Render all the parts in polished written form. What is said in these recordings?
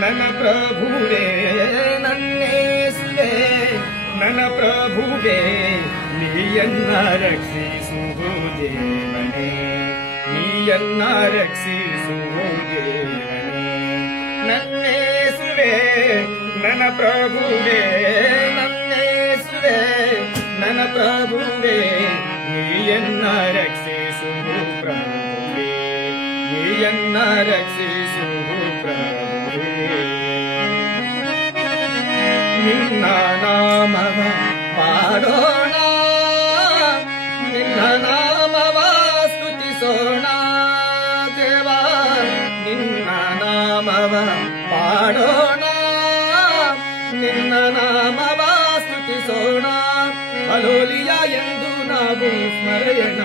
ನನ್ನ ಪ್ರಭುವೇ ನನ್ನೇಸುವೆ ನನ್ನ ಪ್ರಭುವೇ ನೀಯನ್ನ ರಕ್ಷಿಸುವು ದೇವನೇ ನೀಯನ್ನ ರಕ್ಷಿಸುವು ದೇವನೇ ನನ್ನೇಸುವೆ ನನ್ನ ಪ್ರಭುವೇ ನನ್ನೇಸುವೆ ನನ್ನ ಪ್ರಭುವೇ ನೀಯನ್ನ ರಕ್ಷಿಸುವು ಪ್ರಭುವೇ ನೀಯನ್ನ ರಕ್ಷಿಸುವು ಪ್ರಭುವೇ ನಿನ್ನ ನಾಮವ ಪಾಡೋಣ ನಿನ್ನ ನಾಮವ ಸ್ತುತಿಸೋಣ ದೇವ ನಿನ್ನ ನಾಮವ ಪಾಡೋಣ ನಿನ್ನ ನಾಮವ ಸ್ತುತಿಸೋಣ ಅಲೋಲಿಯ ಎಂದು ನಾವು ಸ್ಮರೆಯೋಣ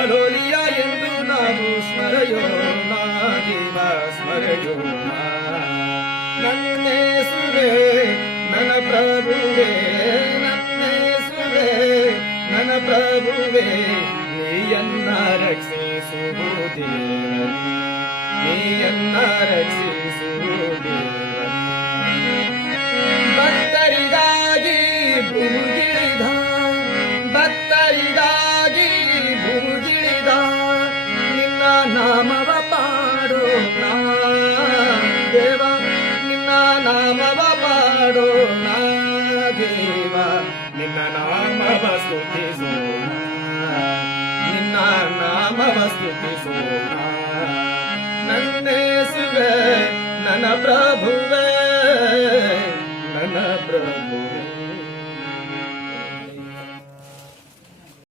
ಅಲೋಲಿಯ ಎಂದು ನಾವು ಸ್ಮರೆಯೋಣ ದೇವ ಸ್ಮರೆಯೋಣ ನನ್ನೇಸುವೆ ನನ್ನ ಪ್ರಭುವೇ ನನ್ನೇಸುವೆ ನನ್ನ ಪ್ರಭುವೇ ನೀಯನ್ನ ರಕ್ಷಿಸುವು ದೇವನೇ ನೀಯನ್ನ ರಕ್ಷಿಸುವುದು ಭಕ್ತರಿಗಾಗಿ ಭೂಗಿಳಿದ ಭಕ್ತರಿಗಾಗಿ ಭೂಗಿಳಿದ ನಿನ್ನ ನಾಮವ ಪಾಡೋಣ ದೇವ ನಿನ್ನ ನಾಮವ ಪಾಡೋಣ ದೇವ ನಿನ್ನ ನಾಮವ ಸ್ತುತಿಸೋಣ ನಿನ್ನ ನಾಮವ ಸ್ತುತಿಸೋಣ ನನ್ನೇಸುವೆ ನನ್ನ ಪ್ರಭುವೇ